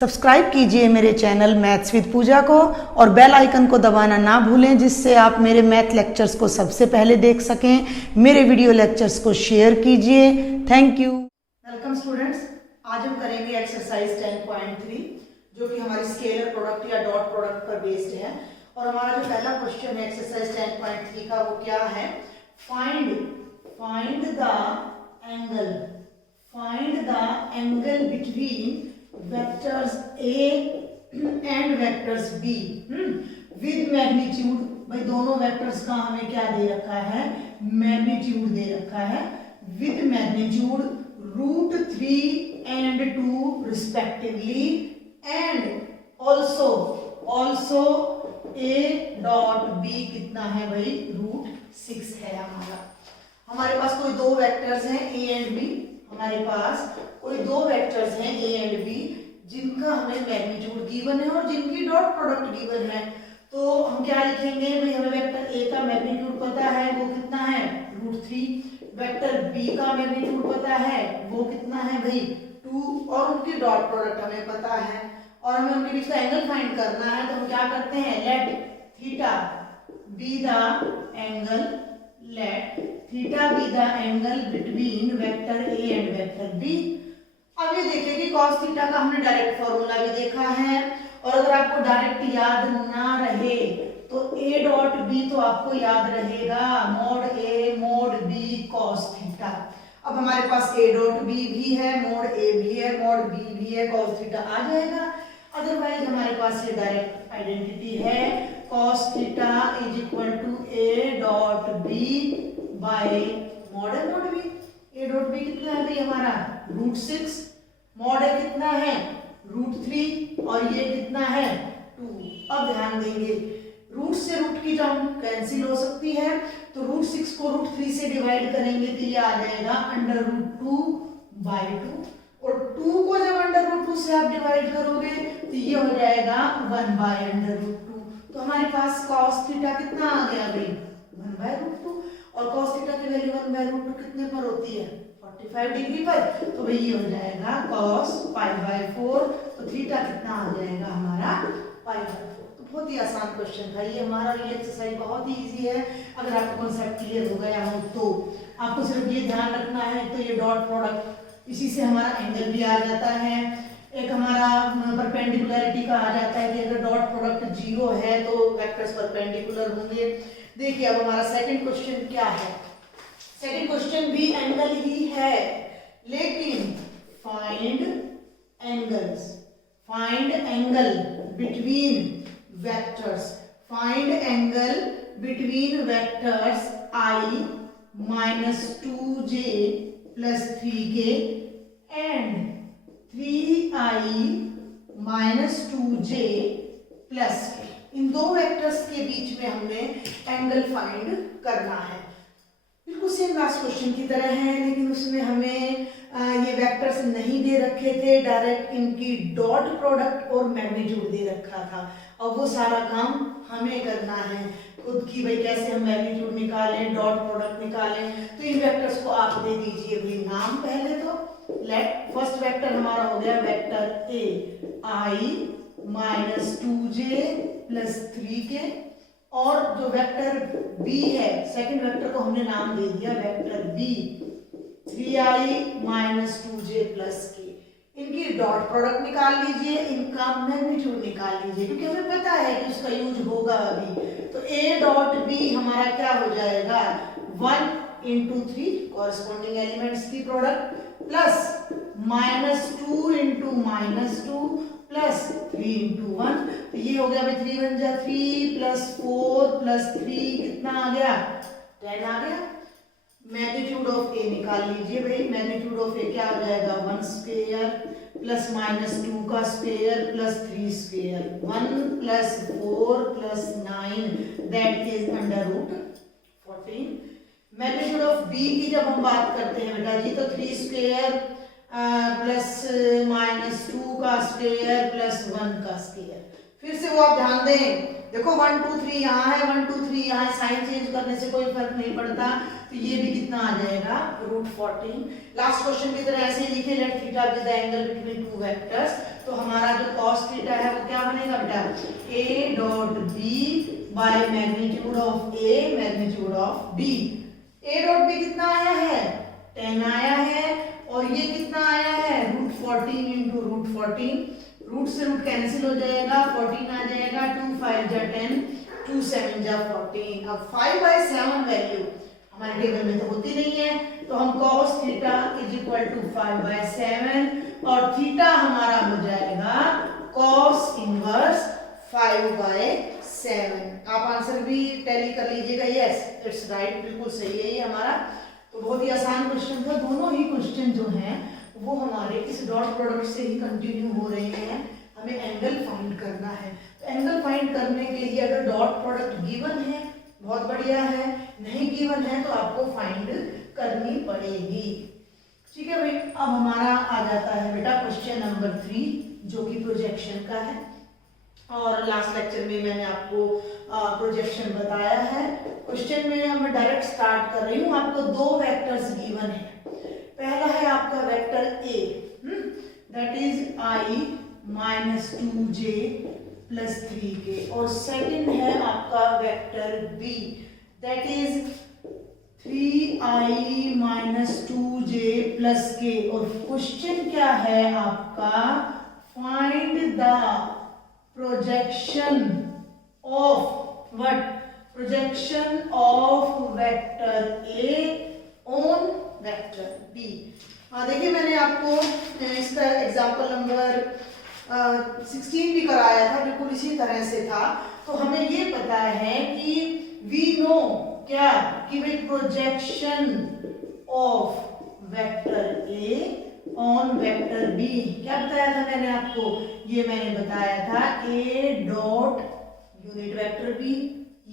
Subscribe कीजिए मेरे channel maths with पूजा को और बेल आइकन को दबाना ना भूलें, जिससे आप मेरे मैथ लेक्चर्स को सबसे पहले देख सकें। मेरे वीडियो लेक्चर्स को शेयर कीजिए। Thank you. वेलकम स्टूडेंट्स, आज हम करेंगे एक्सरसाइज 10.3 जो कि हमारी स्केलर प्रोडक्ट या डॉट प्रोडक्ट पर बेस्ड है। और हमारा जो पहला क्वेश्चन है एक्सरसाइज 10.3 का वो क्या है, find the angle between vectors A and vectors B with magnitude. भाई दोनों वेक्टर्स का हमें क्या दे रखा है, मैग्नीट्यूड दे रखा है with magnitude √3 and 2 respectively, and also A dot B कितना है भाई, √6 है। हमारे पास कोई दो वेक्टर्स हैं A एंड B, हमारे पास कोई दो वेक्टर्स हैं A एंड B जिनका हमें मैग्नीट्यूड गिवन है और जिनकी डॉट प्रोडक्ट गिवन है। तो हम क्या लिखेंगे भाई, हमें वेक्टर A का मैग्नीट्यूड पता है, वो कितना है √3। वेक्टर B का मैग्नीट्यूड पता है, वो कितना है भाई 2, और उनकी डॉट प्रोडक्ट हमें पता है और हमें उनके बीच का एंगल फाइंड करना है। तो हम क्या करते हैं, let theta be the angle between vector A and vector B। अब ये देखिए कि cos थीटा का हमने डायरेक्ट फॉर्मूला भी देखा है, और अगर आपको डायरेक्ट याद ना रहे तो A डॉट B तो आपको याद रहेगा, mode A mod B cos theta. अब हमारे पास A डॉट B भी है, मोड A भी है, मोड B भी है, cos थीटा आ जाएगा। अदरवाइज हमारे पास ये डायरेक्ट आइडेंटिटी है, cos theta is equal to A dot B by mod A mod B। A dot B कितना है भाई हमारा √6, मोड A कितना है √3 और ये कितना है 2। अब ध्यान देंगे, रूट से रूट की टर्म कैंसिल हो सकती है, तो √6 को √3 से डिवाइड करेंगे तो ये आ जाएगा √2/2, और 2 को जब √2 से आप डिवाइड करोगे तो ये हो जाएगा 1/√2। तो हमारे पास cos थीटा कितना आ गया भाई 1/√2, और cos थीटा की वैल्यू 1/√2 कितने पर होती है 45 डिग्री पर, तो भाई ये हो जाएगा cos π/4। तो थीटा कितना आ जाएगा हमारा π/4। तो बहुत ही आसान क्वेश्चन था ये हमारा, ये एक्सरसाइज बहुत ही इजी है। अगर आपको कॉन्सेप्ट क्लियर हो गया हो तो आपको सिर्फ ये ध्यान रखना है। तो ये डॉट प्रोडक्ट, इसी से हमारा एंगल भी आ जाता है। एक हमारा परपेंडिकुलरिटी का आ जाता है कि अगर डॉट प्रोडक्ट 0 है तो वेक्टर्स परपेंडिकुलर होंगे। देखिए अब हमारा सेकंड क्वेश्चन क्या है, सेकंड क्वेश्चन भी एंगल ही है, लेकिन find angle between vectors I -2j + 3k and 3i -2j + k। इन दो वेक्टर्स के बीच में हमने एंगल फाइंड करना है। बिल्कुल सेम लास्ट क्वेश्चन की तरह है, लेकिन उसमें हमें ये वेक्टर्स नहीं दे रखे थे, डायरेक्ट इनकी डॉट प्रोडक्ट और मैग्नीट्यूड दे रखा था। अब वो सारा काम हमें करना है खुद की, भाई कैसे हम मैग्नीट्यूड निकालें, डॉट प्रोडक्ट निकालें। तो इन वेक्टर्स को आप दे दीजिए भाई नाम। पहले तो लेट फर्स्ट वेक्टर हमारा हो गया vector A I -2j + 3k, और जो वेक्टर B है सेकंड वेक्टर को हमने नाम दे दिया vector B 3i -2j + k। इनकी डॉट प्रोडक्ट निकाल लीजिए, इनका मैग्नीट्यूड निकाल लीजिए, क्योंकि हमें पता है कि उसका यूज होगा अभी। तो A डॉट B हमारा क्या हो जाएगा 1 × 3 कॉरेस्पॉन्डिंग एलिमेंट्स की प्रोडक्ट प्लस -2 × -2 प्लस 3 × 1। तो ये हो गया भाई 3 × 1 = 3 + 4 + 3 कितना आ गया 10 आ गया। मैग्नीट्यूड ऑफ A निकाल लीजिए भाई, मैग्नीट्यूड ऑफ A क्या हो जाएगा 1² प्लस -2 का square plus 3², 1 + 4 + 9 that is √14। Magnitude of B की जब हम बात करते हैं बेटा जी, तो 3² प्लस -2 का स्क्वायर प्लस 1 का स्क्वायर। फिर से वो आप ध्यान दें, देखो 1 2 3 यहाँ है, 1 2 3 यहाँ है, साइन चेंज करने से कोई फर्क नहीं पड़ता। तो ये भी कितना आ जाएगा √14। लास्ट क्वेश्चन की तरह ऐसे ही लिखे, let theta be the angle between two vectors. तो हमारा जो बनेगा बेटा a dot b by magnitude of a magnitude of b। a dot b कितना आया है 10 आया है और ये कितना आया है √14 इंटू √14, रूट से रूट कैंसिल हो जाएगा 14 आ जाएगा 2 5 जा 10 2 7 जा 14। अब 5/7 वैल्यू हमारे टेबल में तो होती नहीं है तो हम cos theta is equal to 5/7 और थीटा हमारा हो जाएगा cos इनवर्स 5/7। आप आंसर भी टैली कर लीजिएगा। यस इट्स राइट, बिल्कुल सही है ये हमारा। तो बहुत ही आसान क्वेश्चन था। दोनों ही क्वेश्चन जो हैं वो हमारे इस डॉट प्रोडक्ट से ही कंटिन्यू हो रहे हैं। हमें एंगल फाइंड करना है। तो एंगल फाइंड करने के लिए अगर डॉट प्रोडक्ट गिवन है बहुत बढ़िया है, नहीं गिवन है तो आपको फाइंड करनी पड़ेगी। ठीक है भाई। अब हमारा आ जाता है बेटा क्वेश्चन नंबर 3 जो कि प्रोजेक्शन का है। और लास्ट लेक्चर में मैंने आपको प्रोजेक्शन बताया है। क्वेश्चन में मैं डायरेक्ट स्टार्ट कर रही हूँ। आपको दो वेक्टर्स गिवन है। पहला है आपका vector a that is i minus 2j plus 3k और सेकंड है आपका vector b that is 3i minus 2j plus k। और क्वेश्चन क्या है आपका find the projection of what projection of vector a on vector b। देखिए मैंने आपको इसका एग्जांपल नंबर 16 भी कराया था, बिल्कुल इसी तरह से था। तो हमें ये पता है कि वी नो क्या कि भाई projection of vector a on vector b क्या बताया था मैंने आपको, ये मैंने बताया था a dot unit vector b,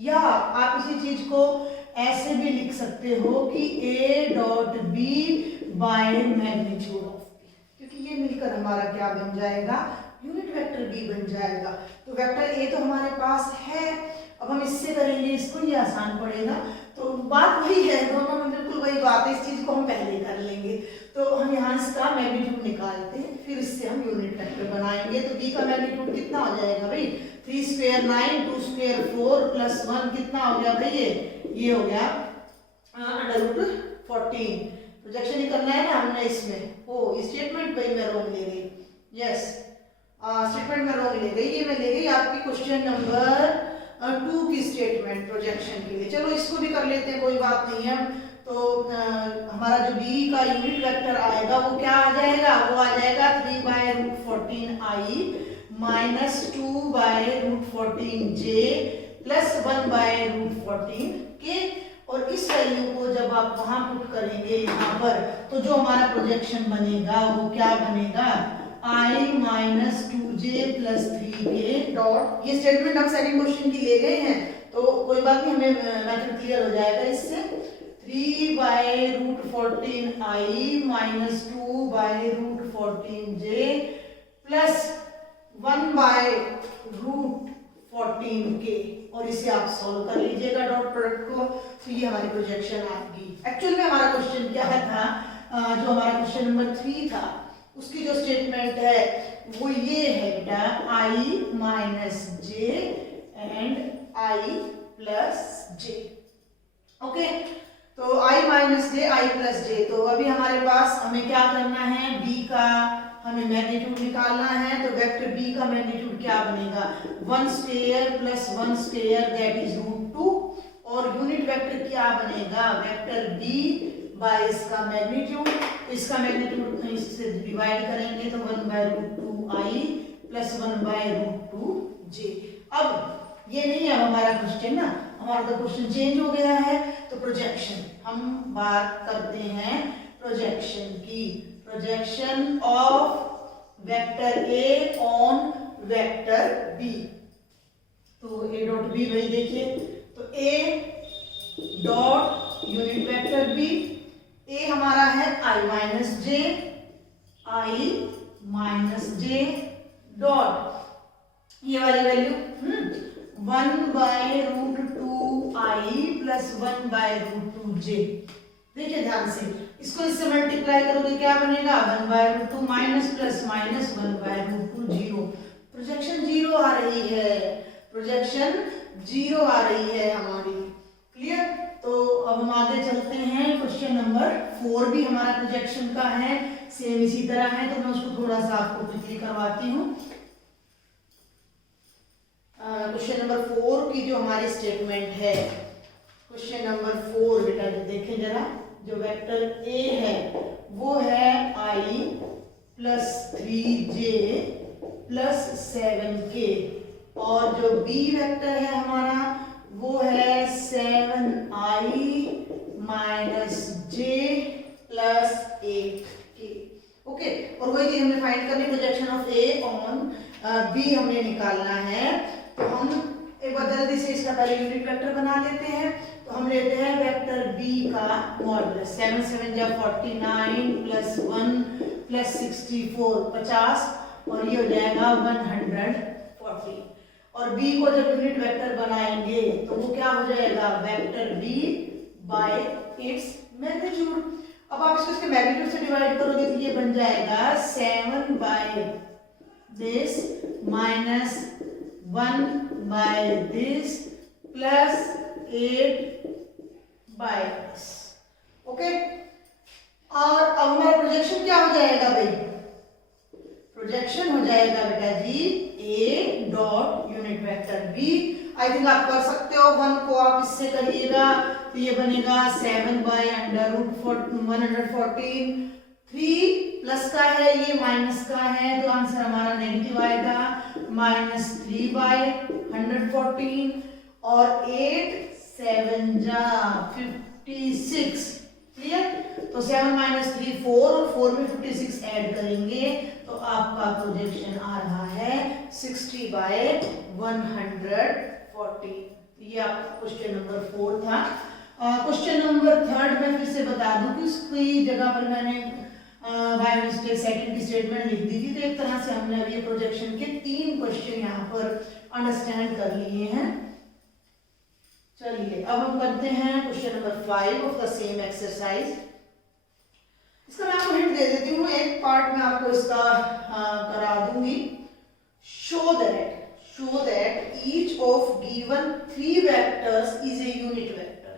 या आप इसी चीज को ऐसे भी लिख सकते हो कि a dot b by magnitude of b, क्योंकि ये मिलकर हमारा क्या बन जाएगा यूनिट वेक्टर b बन जाएगा। तो वेक्टर a तो हमारे पास है। अब हम इससे करेंगे इसको, ये आसान पड़ेगा। तो बात वही है, दोनों में बिल्कुल वही बात है। इस चीज को हम पहले कर लेंगे। तो हम यहाँ इसका मैग्नीट्यूड निकालते हैं, फिर इससे हम यूनिट वेक्टर बनाएंगे। तो b का मैग्नीट्यूड कितना हो जाएगा भाई 3 स्क्वायर 9 2 स्क्वायर 4 प्लस 1 कितना हो गया भाई ये हो गया √14। प्रोजेक्शन ही करना है ना हमने इसमें। ओ स्टेटमेंट भाई मैं रोंग ले गई। यस स्टेटमेंट में रोंग ले गई। ये मैं ले गई आपकी क्वेश्चन नंबर 2 की स्टेटमेंट प्रोजेक्शन के लिए। चलो इसको भी कर लेते हैं, कोई बात नहीं है। तो हमारा जो b का यूनिट वेक्टर आएगा वो क्या आ जाएगा, वो आ जाएगा 3/√14i minus 2/√14j plus 1/√14k। और इस वैल्यू को जब आप वहां पुट करेंगे यहाँ पर, तो जो हमारा प्रोजेक्शन बनेगा वो क्या बनेगा i minus 2j plus 3k dot. ये स्टेटमेंट हम सेकंड क्वेश्चन की ले गए हैं तो कोई बात नहीं, हमें मेथड क्लियर हो जाएगा इससे। 3/√14i minus 2/√14j plus 1/√14k और इसे आप सॉल्व कर लीजिएगा डॉट प्रोडक्ट को। तो ये हमारी प्रोजेक्शन आएगी। एक्चुअल में हमारा क्वेश्चन क्या था, जो हमारा क्वेश्चन नंबर 3 था उसकी जो स्टेटमेंट है वो ये है बेटा i minus j and i plus j। Okay, तो i minus j i plus j। तो अभी हमारे पास हमें क्या करना है, b का हमें मैग्नीट्यूड निकालना है। तो वेक्टर b का मैग्नीट्यूड क्या बनेगा 1 square plus 1 square that is √2 और यूनिट वेक्टर क्या बनेगा वेक्टर b बाय इसका मैग्नीट्यूड। इसका मैग्नीट्यूड इससे डिवाइड करेंगे तो 1/√2i प्लस 1/√2j। अब ये नहीं है हमारा क्वेश्चन ना, हमारा तो क्वेश्चन चेंज हो गया है। तो प्रोजेक्शन हम बात करते हैं प्रोजेक्शन की, projection of vector a on vector b। तो a डॉट b वही देखिए, तो a dot unit vector b, a हमारा है i माइनस j डॉट ये वाली वैल्यू 1/√2i प्लस 1/√2j। देखिए ध्यान से, इसको इससे मल्टीप्लाई करोगे क्या बनेगा 1/√2 माइनस प्लस माइनस 1/√2 0। प्रोजेक्शन 0 आ रही रही है, प्रोजेक्शन 0 आ रही है हमारी। क्लियर? तो अब हम आगे चलते हैं। क्वेश्चन नंबर 4 भी हमारा प्रोजेक्शन का है, सेम इसी तरह है, तो मैं उसको थोड़ा सा आपको क्लिकली करवाती हूँ। क्वेश्चन नंबर 4 की जो हमारी स्टेटमेंट है, क्वेश्चन नंबर 4 बेटा देखें जरा, जो वेक्टर ए है वो है i plus 3j plus 7k, और जो बी वेक्टर है हमारा वो है 7i minus j plus 8k। Okay, और वही चीज हमने फाइंड करनी, projection of A on B हमने निकालना है। तो हम एक बार जल्दी से इसका पहले यूनिट वेक्टर बना लेते हैं। तो हम लेते हैं वेक्टर b का मॉडुलस, 7 7 जा 49 प्लस 1 प्लस 64 50, और ये हो जाएगा 140। और b को जब यूनिट वेक्टर बनाएंगे तो वो क्या हो जाएगा, vector b bye its magnitude. अब आप इसको इसके मैग्नीट्यूड से डिवाइड करोगे तो ये बन जाएगा 7 by this minus 1 by this plus 8 by this. Okay, और अब हमारा प्रोजेक्शन क्या हो जाएगा भाई, प्रोजेक्शन हो जाएगा बेटा जी a dot unit vector b। I think आप कर सकते हो, 1 को आप इससे करिएगा तो ये बनेगा 7 बाय अंडर रूट 114, 3 प्लस का है ये माइनस का है, तो आंसर हमारा नेगेटिव आएगा, माइनस 3 बाय 114, और 8 7 जा 56। क्लियर? तो 7 माइनस 3 4, और 4 में 56 ऐड करेंगे तो आपका प्रोजेक्शन आ रहा है 60 बाय 140। ये आपका क्वेश्चन नंबर 4 था। क्वेश्चन नंबर 3 में फिर से बता दूं कि उसकी जगह पर मैंने बाय मिस्टेक सेकंड की स्टेटमेंट लिख दी थी, तो एक तरह से हमने अभी प्रोजेक्शन के 3 क्वेश्चन यहाँ पर अंडरस्टैंड कर लिए हैं। चलिए अब हम करते हैं question number 5 of the same exercise. इसका मैं आपको हिंट दे देती हूँ, एक पार्ट में आपको इसका करा दूंगी। Show that each of given 3 vectors is a unit vector.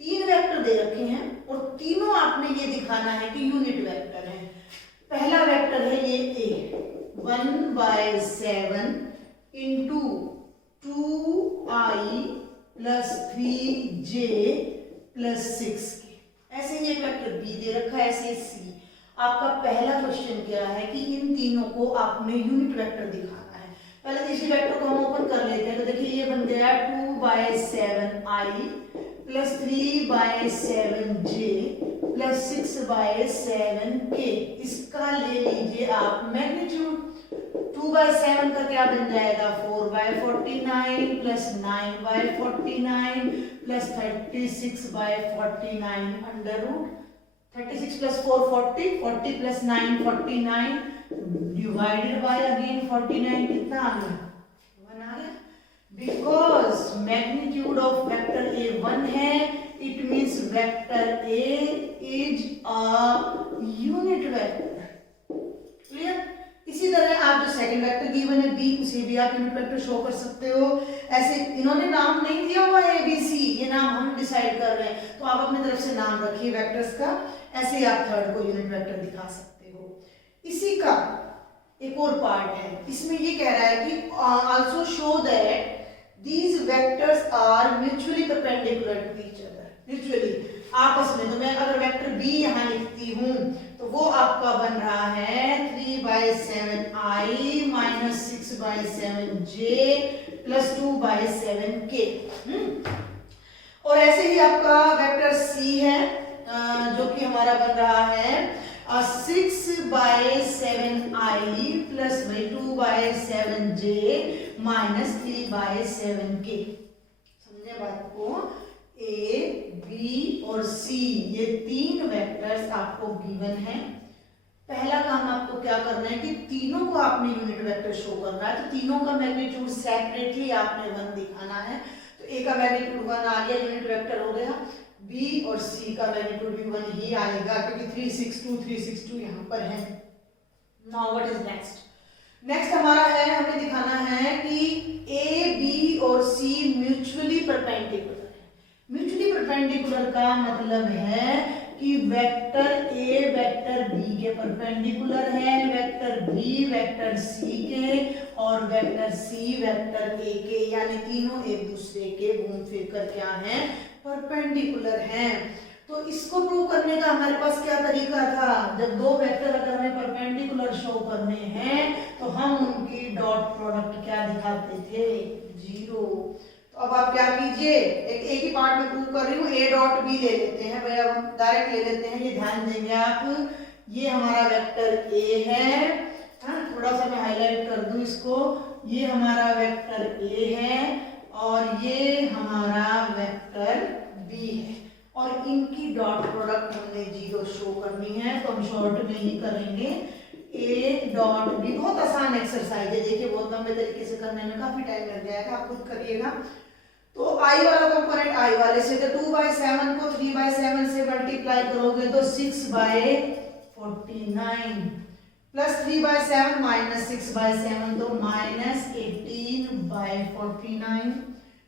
3 vector दे रखे हैं और तीनों आपने ये दिखाना है कि यूनिट वेक्टर है। पहला वेक्टर है ये A, 1 by 7 into 2i plus 3j plus 6k। ऐसे ही एक वेक्टर बी दे रखा है, ऐसे सी। आपका पहला क्वेश्चन क्या है कि इन तीनों को आपने यूनिट वेक्टर दिखाना है। पहले तीसरी वेक्टर को हम ओपन कर लेते हैं, तो देखिए ये बन गया 2 by 7i plus 3 by 7j plus 6 by 7k। इसका ले लीजिए आप मैग्नीट्यूड। 2 बाय 7 का क्या बन जाएगा, 4 by 49 plus 9 by 49 plus 36 by 49 under root 36 plus 4 40, 40 plus 9 49 divided by again 49, कितना आ गया, 1 आ गया। Because magnitude of vector A 1 है, it means vector A is a unit vector. Clear? इसी तरह आप जो सेकंड वेक्टर गिवन है बी, उसे भी आप यूनिट वेक्टर शो कर सकते हो। ऐसे इन्होंने नाम नहीं दिया हुआ है ABC, ये नाम हम डिसाइड कर रहे हैं, तो आप अपनी तरफ से नाम रखिए वेक्टर्स का। ऐसे ही आप थर्ड को यूनिट वेक्टर दिखा सकते हो। इसी का एक और पार्ट है, इसमें ये कह रहा है कि also show that these vectors are mutually perpendicular to each other. Mutually आपस में, तो मैं अगर वेक्टर बी यहाँ लिखती हूँ तो वो आपका बन रहा है 3 by 7i minus 6 by 7j plus 2 by 7k। और ऐसे ही आपका वेक्टर सी है जो कि हमारा बन रहा है 6 by 7i plus 2 by 7j minus 3 by 7k। समझे बात को? ए, बी और सी, ये 3 वेक्टर्स आपको गिवन है। पहला काम आपको क्या करना है कि तीनों को आपने यूनिट वेक्टर शो करना है। तो तीनों का मैग्नीट्यूड सेपरेटली आपने 1 दिखाना है। तो ए का मैग्नीट्यूड 1 आ गया, यूनिट वेक्टर हो गया। बी और सी का मैग्नीट्यूड भी 1 ही आएगा क्योंकि 362 यहाँ पर है। Now what is next? Next हमारा है, हमें दिखाना है कि का मतलब है कि वेक्टर ए वेक्टर बी के परपेंडिकुलर है, वेक्टर बी वेक्टर सी के, और वेक्टर सी वेक्टर ए के, यानी तीनों एक दूसरे के घूम फिर कर क्या हैं, परपेंडिकुलर हैं। तो इसको प्रूव करने का हमारे पास क्या तरीका था, जब दो वेक्टर अगर हमें परपेंडिकुलर शो करने हैं तो हम उनकी डॉट प्रोडक्ट क्या दिखाते थे, 0। तो अब आप क्या कीजिए, एक ही पार्ट में प्रूव कर रही हूँ, ए डॉट बी ले लेते हैं भाई, अब हम डायरेक्ट ले लेते हैं, ये ध्यान देंगे आप, ये हमारा वेक्टर ए है, थोड़ा सा मैं हाईलाइट कर दूं इसको, ये हमारा वेक्टर ए है और ये हमारा वेक्टर बी है, और इनकी डॉट प्रोडक्ट हमने 0 शो करनी है, तो हम शॉर्ट में ही करेंगे ए डॉट बी। बहुत आसान एक्सरसाइज है, देखिए बहुत लंबे तरीके से करने में काफी टाइम लग जाएगा, आप खुद करिएगा। तो i वाला कंपोनेंट i वाले से, तो 2/7 को 3/7 से मल्टीप्लाई करोगे तो 6/49 प्लस 3/7 माइनस 6/7 तो माइनस 18/49,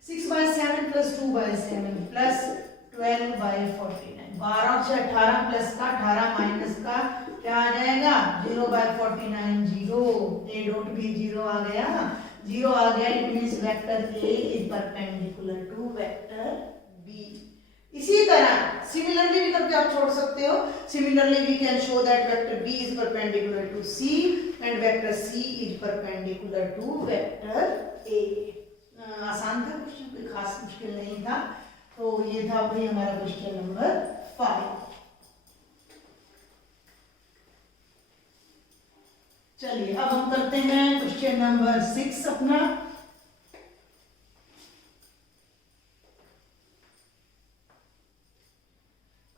6/7 प्लस 2/7 प्लस 12/49, 12 और 6 18 प्लस का 18 माइनस का क्या आ जाएगा, 0/49, 0, ए डॉट बी 0 आ गया, 0 आ गया, it means vector A is perpendicular to vector B. इसी तरह सिमिलरली भी करके आप छोड़ सकते हो, similarly we can show that vector B is perpendicular to C and vector C is perpendicular to vector A. आसान था क्वेश्चन, कोई खास मुश्किल नहीं था। तो ये था भाई हमारा क्वेश्चन नंबर 5। चलिए अब हम करते हैं क्वेश्चन नंबर 6 अपना।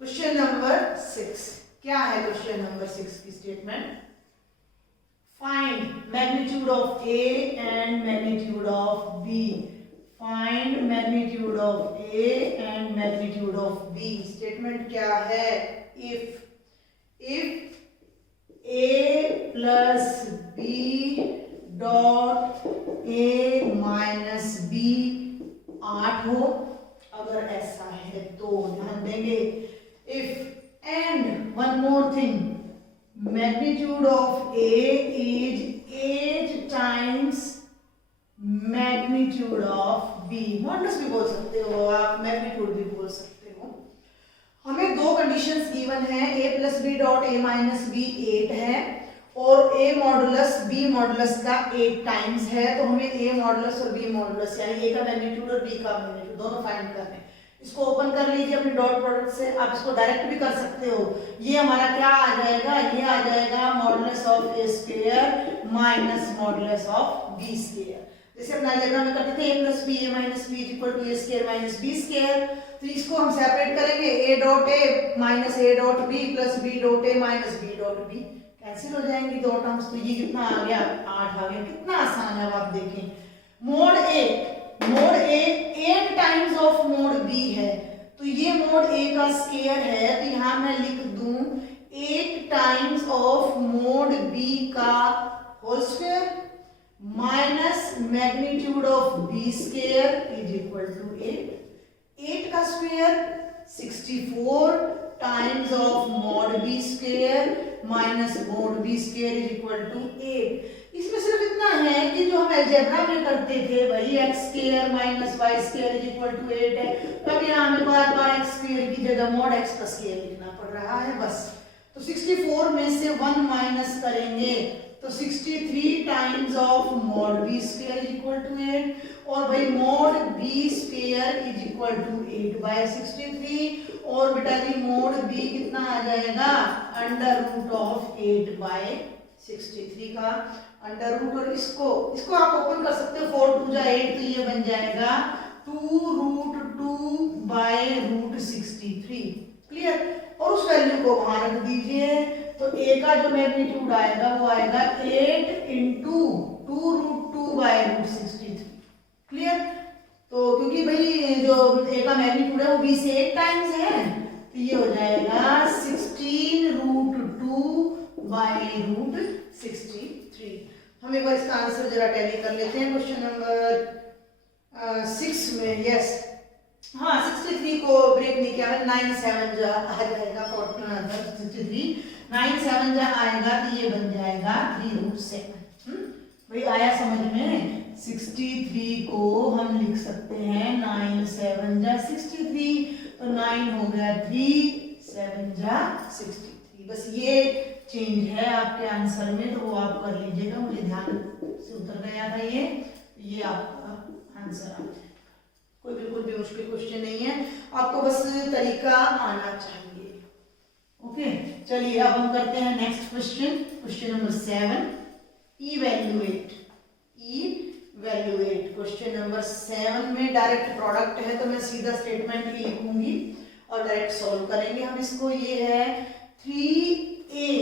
क्वेश्चन नंबर 6 क्या है, क्वेश्चन नंबर 6 की statement, find magnitude of A and magnitude of B, find magnitude of A and magnitude of B. Statement क्या है, if a plus B dot A minus B 8 हो, अगर ऐसा है तो ध्यान देंगे, if and one more thing, magnitude of A is 8 times magnitude of B, modulus भी बोल सकते हो आप, मैग्नीट्यूड भी बोल सकते हो। हमें दो कंडीशंस गिवन है, a plus B dot A minus B 8 है और a मॉडुलस b मॉडुलस का 8 टाइम्स है, तो हमें a मॉडुलस और b मॉडुलस यानी a का मैग्नीट्यूड और b का मैग्नीट्यूड दोनों फाइंड करने हैं। इसको ओपन कर लीजिए अपने डॉट प्रोडक्ट से, आप इसको डायरेक्ट भी कर सकते हो। ये हमारा क्या आ जाएगा, ये आ जाएगा modulus of a square minus modulus of b square. जैसे अपना अलजेब्रा में करते थे a plus B A minus B is equal to A square minus B square, तो इसको हम सेपरेट करेंगे, a dot A minus a dot B plus b dot A minus b dot B, cancel हो जाएंगी दो terms, तो ये कितना आ गया, 8 आ गया। कितना आसान है, अब आप देखें, mod A 8 times of mod B है, तो ये मोड ए का स्क्वायर है, तो यहां मैं लिख दूं 8 टाइम्स ऑफ मोड बी का whole square minus magnitude of B square is equal to 8 का square 64 times of mod B square minus mod B square is equal to 8। इसमें सिर्फ इतना है कि जो हम अलजेब्रा में करते थे वही x square minus y square is equal to 8 है, तब यहाँ हमें बार बार एक्स स्क्वायर की जगह मॉड एक्स का स्क्वायर लिखना पड़ रहा है बस। तो 64 में से 1 माइनस करेंगे तो 63 times of mod B square is equal to 8, और भाई mod B square is equal to 8/63, और बेटा जी मॉड बी कितना आ जाएगा, अंडर रूट ऑफ 8/63 का अंडर रूट, और इसको आप ओपन कर सकते हो, 4 2 जा 8, तो ये बन जाएगा 2√2/√63। क्लियर, और उस वैल्यू को वहां रख दीजिए, तो a का जो मैग्नीट्यूड आएगा वो आएगा 8 इंटू 2√2/√63। क्लियर, तो क्योंकि भाई जो a का मैग्नीट्यूड है वो b से 8 टाइम्स है, तो ये हो जाएगा 16√2/√63। हम एक बार इसका आंसर जरा टैली कर लेते हैं क्वेश्चन नंबर 6 में। यस, हाँ 63 को ब्रेक नहीं किया, 9 7 जा आ जाएगा 63, 9 7 जा आएगा तो ये बन जाएगा 3√7। भाई आया समझ में? 63 को हम लिख सकते हैं 9 7 जा 63, तो 9 हो गया 3 7 जा 63। बस ये चेंज है आपके आंसर में, तो वो आप कर लीजिएगा, मुझे ध्यान से उतर गया था ये आपका आंसर आ जाएगा। कोई बिल्कुल भी मुश्किल क्वेश्चन नहीं है, आपको बस तरीका आना चाहिए। ओके चलिए अब हम करते हैं next question, question number 7, evaluate. Question number 7 में डायरेक्ट प्रोडक्ट है, तो मैं सीधा स्टेटमेंट ही लिखूंगी और डायरेक्ट सॉल्व करेंगे हम इसको। ये है 3a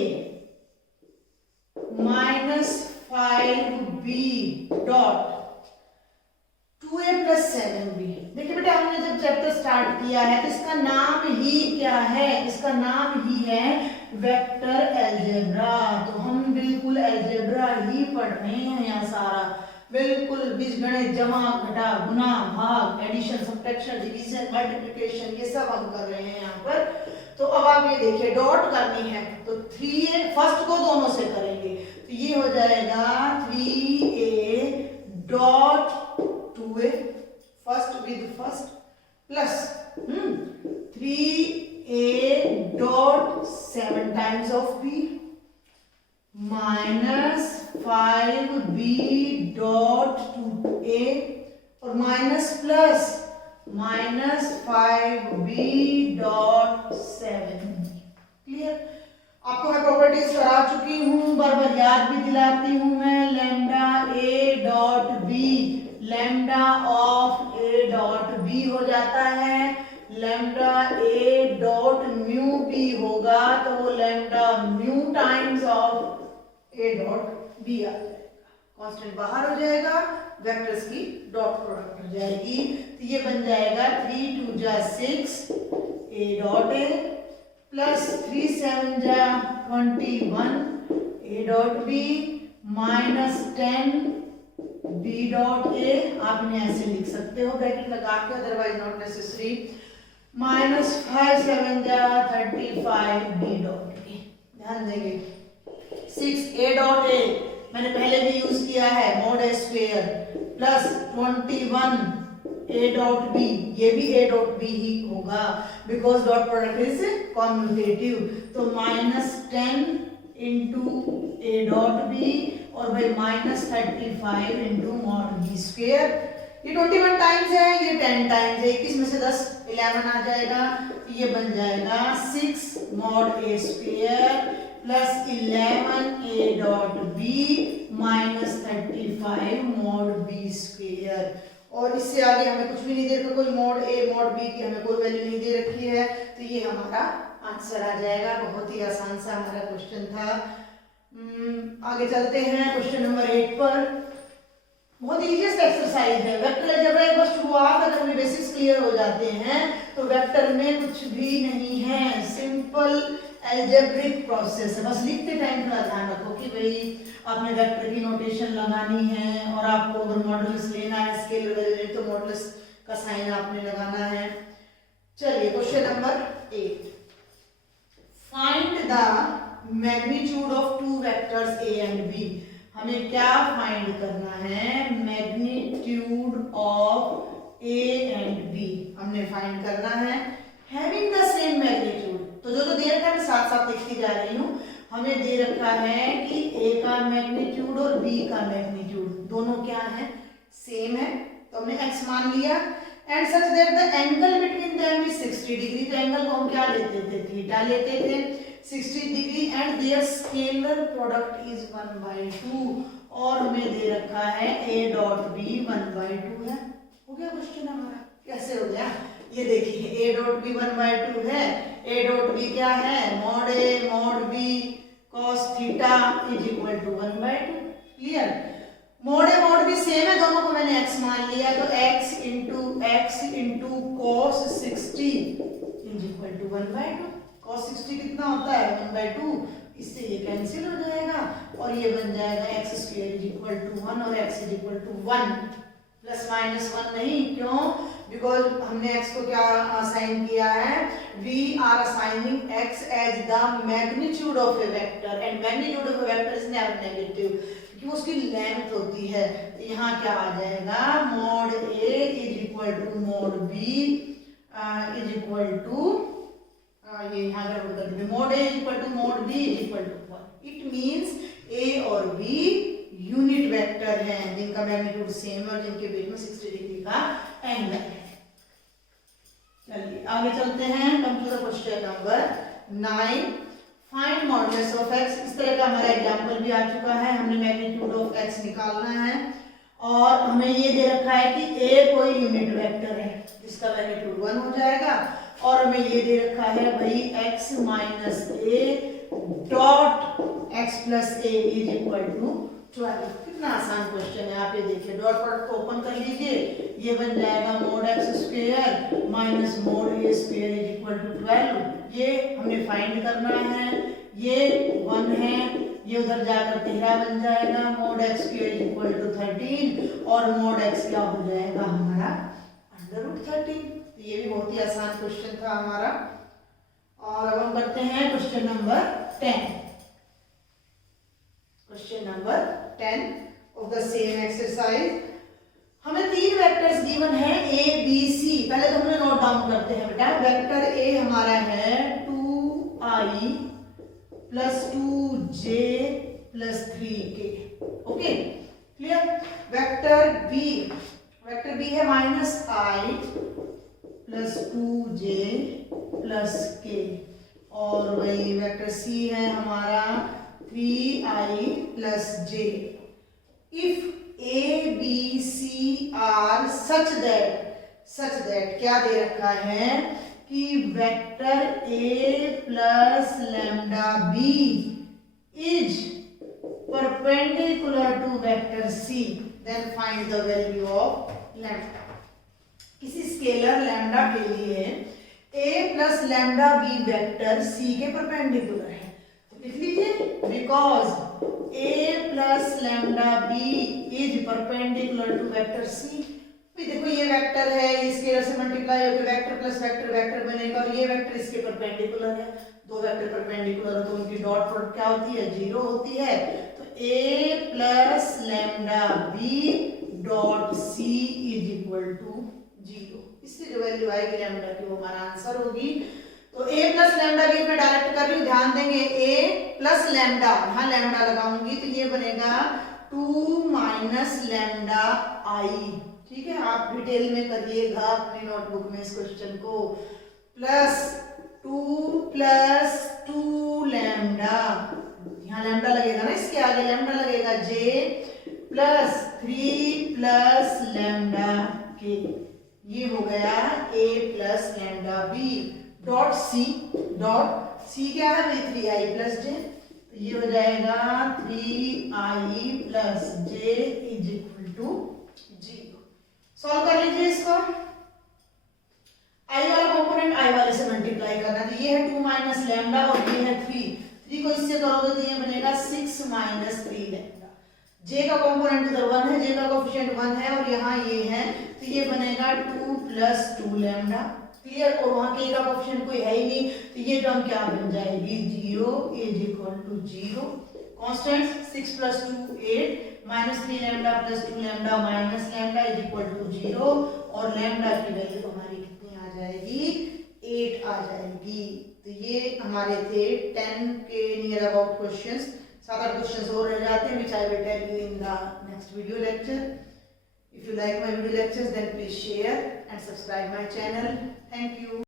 minus 5b dot 2a plus 7b। देखिए बेटा हमने जब चैप्टर स्टार्ट किया है तो इसका नाम ही क्या है? इसका नाम ही है वेक्टर अलजेब्रा। तो हम बिल्कुल अलजेब्रा ही पढ़ रहे हैं यहाँ सारा, बिल्कुल बीजगणित, जमा घटा गुना भाग एडिशन सब्ट्रैक्शन डिवीजन मल्टीप्लिकेशन ये सब हम कर रहे हैं यहाँ पर। तो अब आप ये देखिए डॉट करनी है तो 3a फर्स्ट को दोनों से करेंगे, तो ये हो जाएगा 3a dot 2a first with first plus 3a dot 7 times of b minus 5b dot 2a और minus plus minus 5b dot 7b। Clear? आपको मैं प्रॉपर्टीज करा चुकी हूं, बार बार याद भी दिलाती हूं मैं। Lambda a dot b lambda of a dot b हो जाता है, lambda a dot mu b होगा तो वो lambda mu times of a dot b आ जाएगा, कांस्टेंट बाहर हो जाएगा, वेक्टर्स की डॉट प्रोडक्ट हो जाएगी। तो ये बन जाएगा 3 2 जा 6 a डॉट a प्लस 3 7 जा 21 a dot b minus 10 b dot a। आप इन्हें ऐसे लिख सकते हो ब्रैकेट लगा के, अदरवाइज नॉट नेसेसरी, माइनस 5 7 जा 35 b डॉट a। ध्यान देंगे 6 a डॉट a मैंने पहले भी यूज किया है, mod a square plus 21 a dot b, ये भी a डॉट b ही होगा because dot product is commutative. तो minus 10 into a dot b और भाई minus 35 into mod b square. ये 21 टाइम्स है, ये 10 टाइम्स है, 21 में से 10 11 आ जाएगा, ये बन जाएगा 6 mod a square plus 11 a dot b minus 35 mod b square. और इससे आगे हमें कुछ भी नहीं दे रखा, कोई मॉड a मॉड b की हमें कोई वैल्यू नहीं दे रखी है, तो ये हमारा आंसर आ जाएगा। बहुत ही आसान सा हमारा क्वेश्चन था। आगे चलते हैं क्वेश्चन नंबर 8 पर। बहुत इजीएस्ट एक्सरसाइज है, वेक्टर अलजेब्रा एक बार शुरुआत अगर हमें बेसिक्स क्लियर हो जाते हैं तो वेक्टर में कुछ भी नहीं है, सिंपल अलजेब्रिक प्रोसेस है। बस लिखते टाइम थोड़ा ध्यान रखो कि भाई आपने वेक्टर की नोटेशन लगानी है और आपको अगर मॉडुलस लेना है, स्केलर वैल्यू लेनी तो मॉडुलस का साइन आपने लगाना है। चलिए question number 8, find the magnitude of two vectors a and b। हमें क्या फाइंड करना है? Magnitude of a and b हमने फाइंड करना है, हैविंग द सेम मैग्नीट्यूड। तो जो दे रखा है मैं साथ साथ लिखती जा रही हूँ। हमें दे रखा है कि a का मैग्नीट्यूड और b का मैग्नीट्यूड दोनों क्या है? सेम है, तो हमने x मान लिया। And such that the angle between them is 60 degree. तो एंगल को हम क्या लेते थे? थीटा लेते थे 60 degree. And their scalar product is 1/2 और हमें दे रखा है a डॉट b 1/2 है। हो गया क्वेश्चन हमारा। कैसे हो गया? ये देखिए a डॉट b 1/2 है, a डॉट b क्या है? Mod a mod b cos theta is equal to 1/2। Clear? Mod a mod b same है, दोनों को मैंने x मान लिया, तो x into cos 60 is equal to 1/2। cos 60 कितना होता है? 1/2। इससे ये कैंसिल हो जाएगा और ये बन जाएगा x square is equal to 1 और x is equal to 1 plus minus 1 नहीं, क्यों? बिकॉज हमने x को क्या असाइन किया है, we are assigning x as the magnitude of a vector and magnitude of a vector is never negative, क्योंकि उसकी लेंथ होती है। तो यहाँ क्या आ जाएगा, mod a is equal to mod b is equal to, ये यहाँ गड़बड़ कर दी, mod a is equal to mod b is equal to 1। It means a और b यूनिट वेक्टर हैं जिनका मैग्नीट्यूड सेम है और जिनके बीच में 60 डिग्री का एंगल है। चलिए आगे चलते हैं, come to the question number 9, find modulus of x। इस तरह का हमारा एग्जांपल भी आ चुका है, हमने मैग्नीट्यूड ऑफ x निकालना है और हमें ये दे रखा है कि a कोई यूनिट वेक्टर है जिसका मैग्नीट्यूड 1 हो जाएगा, और हमें ये दे रखा है भाई x minus a dot x plus a is equal to 12। कितना आसान क्वेश्चन है, आप ये देखिए, डॉट प्रोडक्ट को ओपन कर लीजिए, ये बन जाएगा mod x square minus mod a square is equal to 12। ये हमने फाइंड करना है, ये 1 है, ये उधर जाकर 13 बन जाएगा, mod x square is equal to 13 और मोड x क्या हो जाएगा हमारा √13। तो ये भी बहुत ही आसान क्वेश्चन था हमारा। और अब हम करते हैं question number 10। Question number 10 of the same exercise. हमें 3 वेक्टर्स गिवन है a b c। पहले तो हमने नोट डाउन करते हैं बेटा। वेक्टर a हमारा है 2i plus 2j plus 3k। Okay clear. Vector b है minus i plus 2j plus k, और वही वेक्टर c है हमारा 3i plus j। If a b c are such that क्या दे रखा है कि vector a plus lambda b is perpendicular to vector c, then find the value of lambda। किसी scalar lambda के लिए a plus lambda b vector c के perpendicular है, लिख लीजिए, because a plus lambda b is perpendicular to vector c। देखो ये vector है, इसके से मल्टीप्लाई होकर वेक्टर प्लस वेक्टर वेक्टर बनेगा, और ये वेक्टर इसके परपेंडिकुलर है। दो वेक्टर परपेंडिकुलर हो तो उनकी डॉट प्रोडक्ट क्या होती है, 0 होती है। तो a plus lambda b dot c is equal to 0। इससे जो वैल्यू आएगी लैम्डा की वो हमारा आंसर होगी। तो a प्लस लैम्डा b में डायरेक्ट कर रही हूँ, ध्यान देंगे a प्लस लैम्डा, यहाँ लैम्डा लगाऊंगी तो ये बनेगा 2 माइनस लैम्डा i। ठीक है, आप डिटेल में करिएगा अपनी नोटबुक में इस क्वेश्चन को। प्लस 2 प्लस 2 लैम्डा, यहाँ लैम्डा लगेगा ना, इसके आगे लैम्डा लगेगा j plus 3 plus lambda k। ये हो गया a plus lambda b dot c क्या है, 3i प्लस j। तो ये हो जाएगा 3i plus j is equal to 0। Solve कर लीजिए इसको। i वाला कंपोनेंट i वाले से मल्टीप्लाई करना, तो ये है 2 माइनस लैम्डा और ये है 3 को इससे करोगे तो ये बनेगा 6 माइनस 3 लैम्डा। j का कंपोनेंट इधर 1 है, j का कोएफिशिएंट 1 है और यहाँ ये है, तो ये बनेगा 2 प्लस 2 लैम्डा। क्लियर। और वहां के का कोएफिशिएंट कोई है ही नहीं, तो ये टर्म क्या बन जाएगी, 0 is equal to 0। Constant 6 plus 2 8 minus 3 lambda plus 2 lambda minus lambda is equal to 0, और लैम्डा की वैल्यू हमारी कितनी आ जाएगी, 8 आ जाएगी। तो ये हमारे थे 10 के नियर अबाउट क्वेश्चंस। 7-8 क्वेश्चंस और रह जाते हैं, which I will tell you in the next video lecture. If you like my video lectures, then please share and subscribe my channel. Thank you.